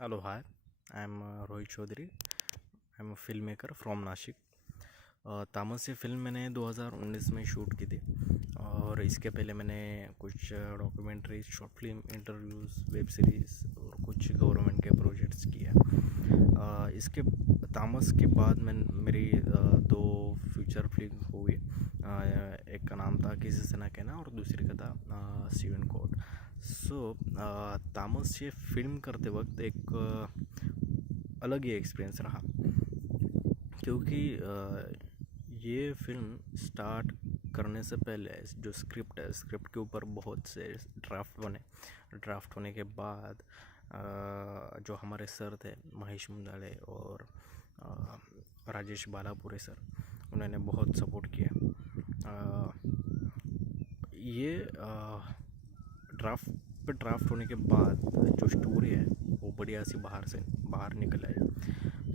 Hello, hi. I'm Rohit Chaudhary. I'm a filmmaker from Nashik. तामस ये film मैंने 2019 में शूट की थी और इसके पहले मैंने कुछ documentaries, short film, interviews, web series और कुछ गवर्नमेंट के प्रोजेक्ट्स किए। इसके तामस के बाद मेरी दो फ्यूचर फिल्म हुई। एक का नाम था किसी से ना कहना और दूसरी का था स्टीवन कोड। तामस ये फिल्म करते वक्त एक अलग ही एक्सपीरियंस रहा, क्योंकि ये फिल्म स्टार्ट करने से पहले जो स्क्रिप्ट है, स्क्रिप्ट के ऊपर बहुत से ड्राफ्ट होने के बाद जो हमारे सर थे महेश मुंदाले और राजेश बालापुरे सर, उन्होंने बहुत सपोर्ट किया। ये ड्राफ्ट होने के बाद जो स्टोरी है वो बढ़िया सी बाहर निकल आया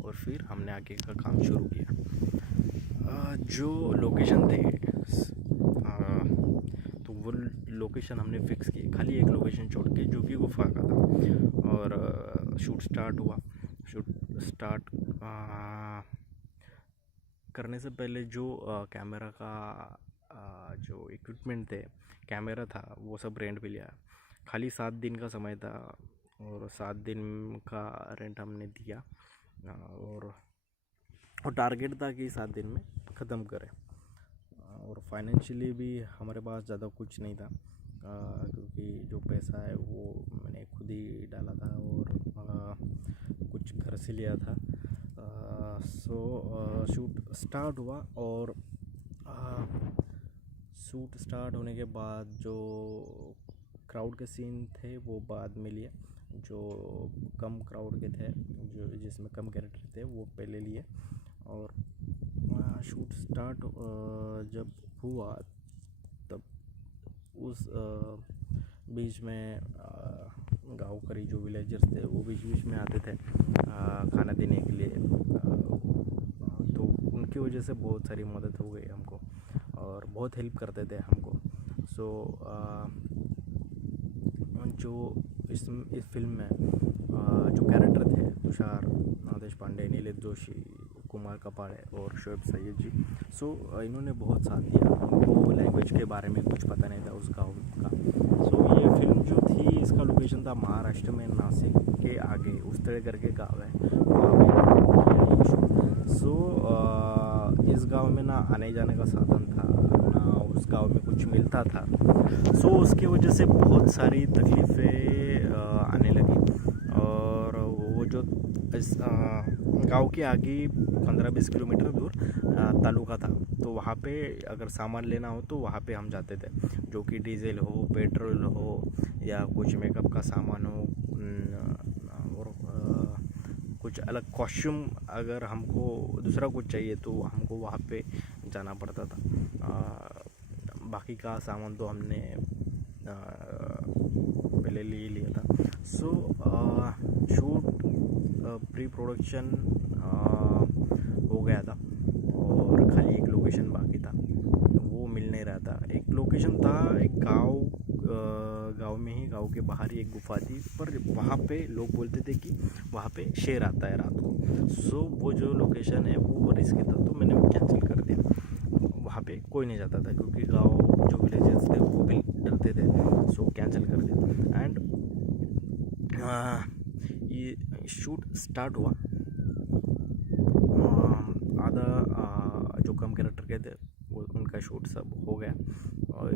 और फिर हमने आगे का काम शुरू किया। जो लोकेशन थे तो वो लोकेशन हमने फिक्स की, खाली एक लोकेशन छोड़ के जो कि गुफा का था। और शूट स्टार्ट हुआ। शूट स्टार्ट करने से पहले जो कैमरा का जो इक्विपमेंट थे, कैमरा था, वो सब रेंट पे लिया। खाली 7 दिन का समय था और 7 दिन का रेंट हमने दिया और टारगेट था कि 7 दिन में ख़त्म करें। और फाइनेंशियली भी हमारे पास ज़्यादा कुछ नहीं था, क्योंकि जो पैसा है वो मैंने खुद ही डाला था और कुछ घर से लिया था। शूट स्टार्ट हुआ और शूट स्टार्ट होने के बाद जो क्राउड के सीन थे वो बाद में लिए। जो कम क्राउड के थे, जो जिसमें कम कैरेक्टर थे, वो पहले लिए। और शूट स्टार्ट जब हुआ तब उस बीच में गाँव करी जो विलेजर्स थे वो बीच में आते थे खाना देने के लिए। तो उनकी वजह से बहुत सारी मदद हो गई हमको और बहुत हेल्प करते थे हमको। जो इस फिल्म में जो कैरेक्टर थे, तुषार देशपांडे, नीलेश जोशी, कुमार कपाड़े और शोएब सैयद जी, इन्होंने बहुत साथ दिया। इनको लैंग्वेज के बारे में कुछ पता नहीं था उस गाँव का। ये फिल्म जो थी, इसका लोकेशन था महाराष्ट्र में, नासिक के आगे उस्तड़े करके गाँव है, वहाँ पे इस गांव में ना आने जाने का साधन था, ना उस गांव में कुछ मिलता था। उसकी वजह से बहुत सारी तकलीफ़ें आने लगी। और वो जो इस गांव के आगे 15-20 किलोमीटर दूर तालुका था, तो वहाँ पे अगर सामान लेना हो तो वहाँ पे हम जाते थे, जो कि डीजल हो, पेट्रोल हो या कुछ मेकअप का सामान हो, और कुछ अलग कॉस्ट्यूम अगर हमको दूसरा कुछ चाहिए तो हमको वहाँ पे जाना पड़ता था। बाकी का सामान तो हमने पहले ले लिया था। शूट प्री प्रोडक्शन हो गया था और खाली एक लोकेशन बाकी था, वो मिल नहीं रहा था। एक लोकेशन था, एक गांव में ही, गांव के बाहर ही एक गुफा थी, पर वहाँ पे लोग बोलते थे कि वहाँ पे शेर आता है रात को। वो जो लोकेशन है वो रिस्की था, तो मैंने वो कैंसिल कर दिया। वहाँ पे कोई नहीं जाता था क्योंकि गांव जो विलेजेस थे वो भी डरते थे, कैंसिल कर दिया। एंड ये शूट स्टार्ट हुआ। आधा जो कम कैरेक्टर के थे वो उनका शूट सब हो गया और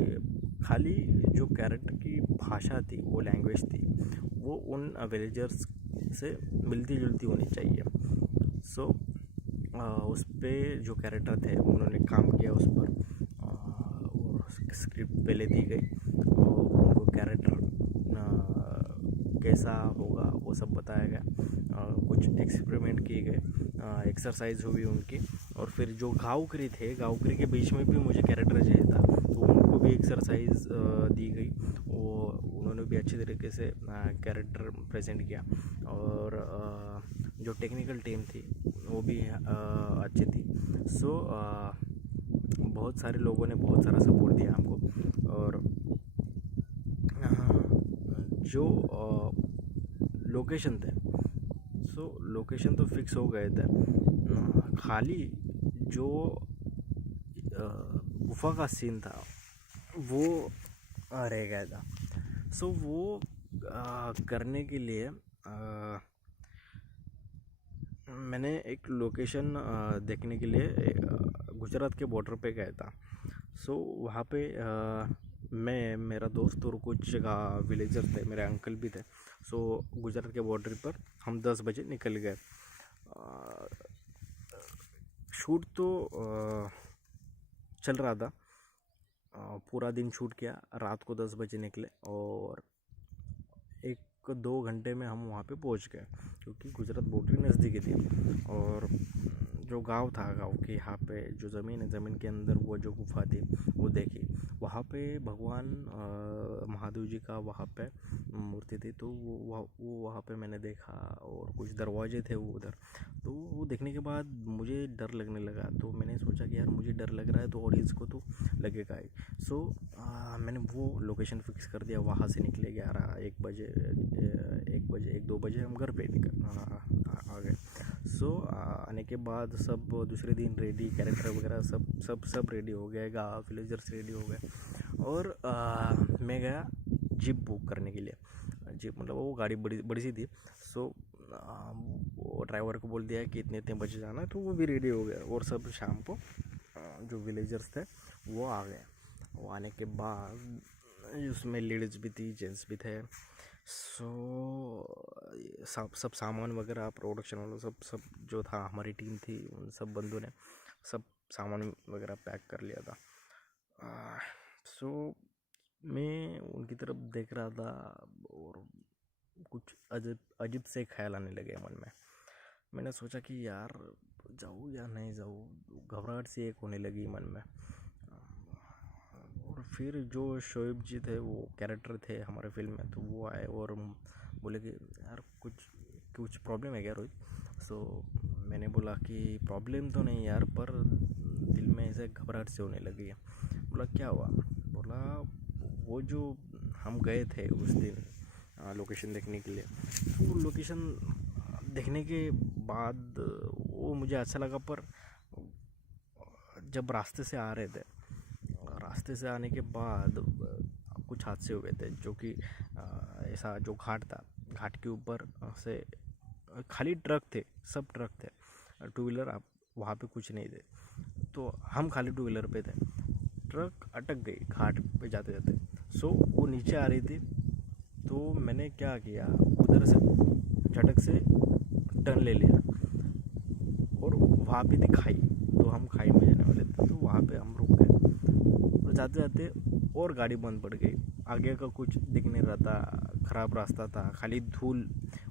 खाली जो कैरेक्टर की भाषा थी, वो लैंग्वेज थी, वो उन विलेजर्स से मिलती जुलती होनी चाहिए। उस पर जो कैरेक्टर थे उन्होंने काम किया उस पर, और स्क्रिप्ट पहले दी गई और उनको कैरेक्टर कैसा होगा वो सब बताया गया। कुछ एक्सपेरिमेंट किए गए, एक्सरसाइज हुई उनकी। और फिर जो गाँवकरी थे, गाँवकरी के बीच में भी मुझे कैरेक्टर चाहिए था, तो उनको भी एक्सरसाइज दी गई। उन्होंने भी अच्छे तरीके से कैरेक्टर प्रेजेंट किया। और जो टेक्निकल टीम थी वो भी अच्छी थी। बहुत सारे लोगों ने बहुत सारा सपोर्ट दिया हमको। और जो लोकेशन थे सो लोकेशन तो फिक्स हो गए थे, खाली जो गुफा का सीन था वो रह गया था। सो वो करने के लिए मैंने एक लोकेशन देखने के लिए गुजरात के बॉर्डर पे गया था। सो वहाँ पे मैं, मेरा दोस्त और कुछ जगह विलेजर थे, मेरे अंकल भी थे। सो गुजरात के बॉर्डर पर हम 10 बजे निकल गए। शूट तो चल रहा था, पूरा दिन शूट किया, रात को 10 बजे निकले और 1-2 घंटे में हम वहाँ पे पहुँच गए, क्योंकि गुजरात बॉर्डर नज़दीकी थी। और जो गांव था, गांव के यहाँ पे जो ज़मीन है, ज़मीन के अंदर वो जो गुफा थी वो देखी। वहाँ पे भगवान महादेव जी का वहाँ पे मूर्ति थी, तो वो वहाँ पे मैंने देखा। और कुछ दरवाजे थे वो उधर, तो वो देखने के बाद मुझे डर लगने लगा। तो मैंने सोचा कि यार मुझे डर लग रहा है तो ऑडियंस को तो लगेगा ही। सो मैंने वो लोकेशन फिक्स कर दिया। वहाँ से निकले 1 बजे 1-2 बजे हम घर पे आ गए। सो आने के बाद सब दूसरे दिन रेडी, कैरेक्टर वगैरह सब रेडी हो गए, गाँव विलेजर्स रेडी हो गए। और मैं गया जीप बुक करने के लिए। जीप मतलब वो गाड़ी बड़ी सी थी। सो वो ड्राइवर को बोल दिया कि इतने बजे जाना है, तो वो भी रेडी हो गया। और सब शाम को जो विलेजर्स थे वो आ गए। वो आने के बाद उसमें लेडीज़ भी थी, जेंट्स भी थे। सो सब सामान वगैरह, प्रोडक्शन वाला सब जो था, हमारी टीम थी, उन सब बंदों ने सब सामान वगैरह पैक कर लिया था। सो मैं उनकी तरफ देख रहा था और कुछ अजीब से ख्याल आने लगे मन में। मैंने सोचा कि यार जाऊँ या नहीं जाऊँ, घबराहट सी एक होने लगी मन में। और फिर जो शोएब जी थे, वो कैरेक्टर थे हमारे फिल्म में, तो वो आए और बोले कि यार कुछ प्रॉब्लम है क्या रोहित? सो मैंने बोला कि प्रॉब्लम तो नहीं यार, पर दिल में ऐसे घबराहट से होने लगी है। बोला क्या हुआ? बोला वो जो हम गए थे उस दिन लोकेशन देखने के लिए, तो लोकेशन देखने के बाद वो मुझे अच्छा लगा, पर जब रास्ते से आ रहे थे, रास्ते से आने के बाद कुछ हादसे हुए थे, जो कि ऐसा जो घाट था, घाट के ऊपर से खाली ट्रक थे, सब ट्रक थे, टू व्हीलर आप वहाँ पे कुछ नहीं थे। तो हम खाली टू व्हीलर पे थे, ट्रक अटक गई घाट पे जाते जाते। सो वो नीचे आ रही थी, तो मैंने क्या किया, उधर से झटक से टर्न ले लिया और वहाँ पे थी खाई, तो हम खाई में जाने वाले थे, तो वहाँ पे हम रुक गए। तो जाते जाते और गाड़ी बंद पड़ गई, आगे का कुछ दिख नहीं रहा था, ख़राब रास्ता था, खाली धूल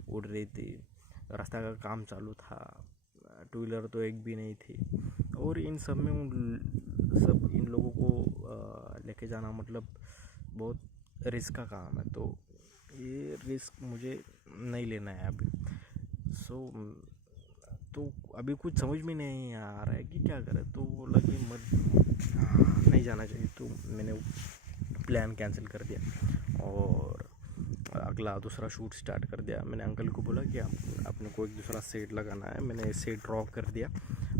उड़ रही थी, रास्ता का काम चालू था, टू व्हीलर तो एक भी नहीं थी। और इन सब में इन लोगों को लेके जाना मतलब बहुत रिस्क का काम है, तो ये रिस्क मुझे नहीं लेना है अभी। सो तो अभी कुछ समझ में नहीं आ रहा है कि क्या करें। तो बोला कि मत नहीं जाना चाहिए, तो मैंने प्लान कैंसिल कर दिया और अगला दूसरा शूट स्टार्ट कर दिया। मैंने अंकल को बोला कि अपने को एक दूसरा सेट लगाना है। मैंने सेट ड्रॉ कर दिया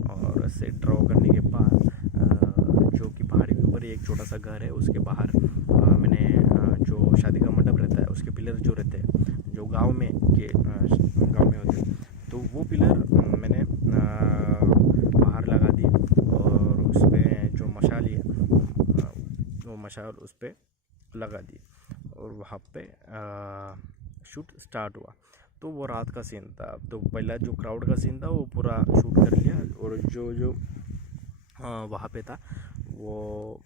और सेट ड्रॉ करने के बाद जो कि पहाड़ी के ऊपर एक छोटा सा घर है, उसके बाहर मैंने जो शादी का मंडप रहता है उसके पिलर जो रहते हैं, जो गांव में होते हैं, तो वो पिलर मैंने बाहर लगा दी और उस पर जो मशाल है वो मशाल उस पर लगा दी और वहाँ पे शूट स्टार्ट हुआ। तो वो रात का सीन था, तो पहला जो क्राउड का सीन था वो पूरा शूट कर लिया और जो वहाँ पे था वो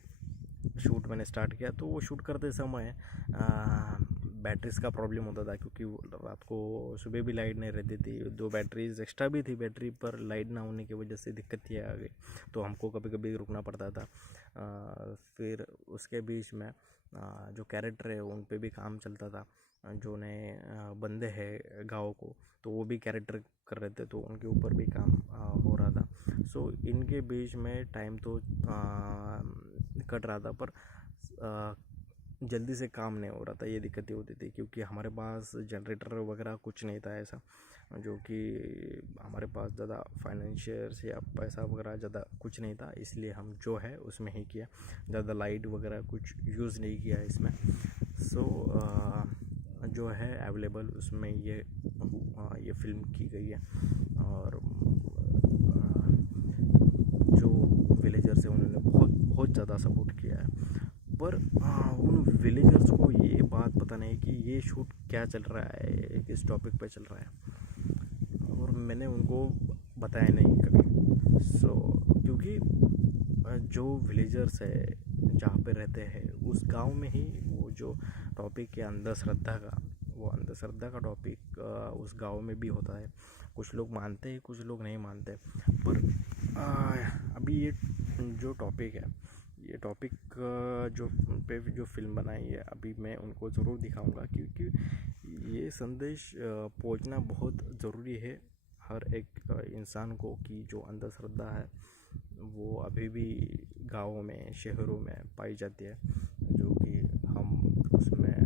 शूट मैंने स्टार्ट किया। तो वो शूट करते समय बैटरीज का प्रॉब्लम होता था, क्योंकि रात को सुबह भी लाइट नहीं रहती थी, 2 बैटरीज एक्स्ट्रा भी थी बैटरी पर, लाइट ना होने की वजह से दिक्कत ये आ गई, तो हमको कभी कभी रुकना पड़ता था। फिर उसके बीच में जो कैरेक्टर है उन पे भी काम चलता था, जो नए बंदे हैं गाँव को, तो वो भी कैरेक्टर कर रहे थे, तो उनके ऊपर भी काम हो रहा था। सो इनके बीच में टाइम तो कट रहा था, पर जल्दी से काम नहीं हो रहा था, ये दिक्कतें होती थी, क्योंकि हमारे पास जनरेटर वगैरह कुछ नहीं था ऐसा। जो कि हमारे पास ज़्यादा फाइनेंशियर्स या पैसा वगैरह ज़्यादा कुछ नहीं था, इसलिए हम जो है उसमें ही किया, ज़्यादा लाइट वगैरह कुछ यूज़ नहीं किया इसमें। सो जो है अवेलेबल उसमें ये फिल्म की गई है। और जो विलेजर्स है उन्होंने बहुत बहुत ज़्यादा सपोर्ट किया है, पर उन विलेजर्स को ये बात पता नहीं कि ये शूट क्या चल रहा है, किस टॉपिक पे चल रहा है, और मैंने उनको बताया नहीं कभी। सो क्योंकि जो विलेजर्स है जहाँ पे रहते हैं उस गांव में ही वो जो टॉपिक है अंधश्रद्धा का टॉपिक उस गांव में भी होता है। कुछ लोग मानते हैं, कुछ लोग नहीं मानते, पर अभी ये जो टॉपिक है, ये टॉपिक जो फिल्म बनाई है, अभी मैं उनको ज़रूर दिखाऊंगा, क्योंकि ये संदेश पहुंचना बहुत ज़रूरी है हर एक इंसान को, कि जो अंधश्रद्धा है वो अभी भी गाँवों में, शहरों में पाई जाती है, जो कि हम उसमें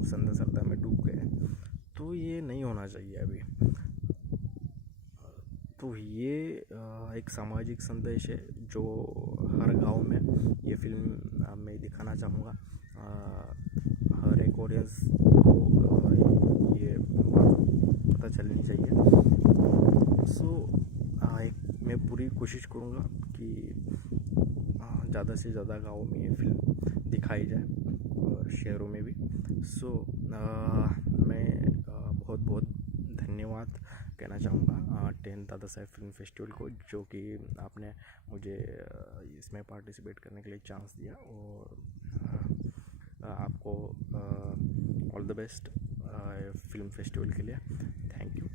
उस अंधश्रद्धा में डूब गए। तो ये नहीं होना चाहिए अभी। तो ये एक सामाजिक संदेश है जो हर गांव में ये फिल्म मैं दिखाना चाहूँगा। हर एक ऑडियंस को ये बात पता चलनी चाहिए। सो मैं पूरी कोशिश करूँगा कि ज़्यादा से ज़्यादा गाँव में ये फिल्म दिखाई जाए, और शहरों में भी। सो मैं बहुत बहुत धन्यवाद कहना चाहूँगा 10th Dada Saheb film festival को, जो कि आपने मुझे इसमें पार्टिसिपेट करने के लिए चांस दिया, और आपको all the best film festival के लिए। Thank you.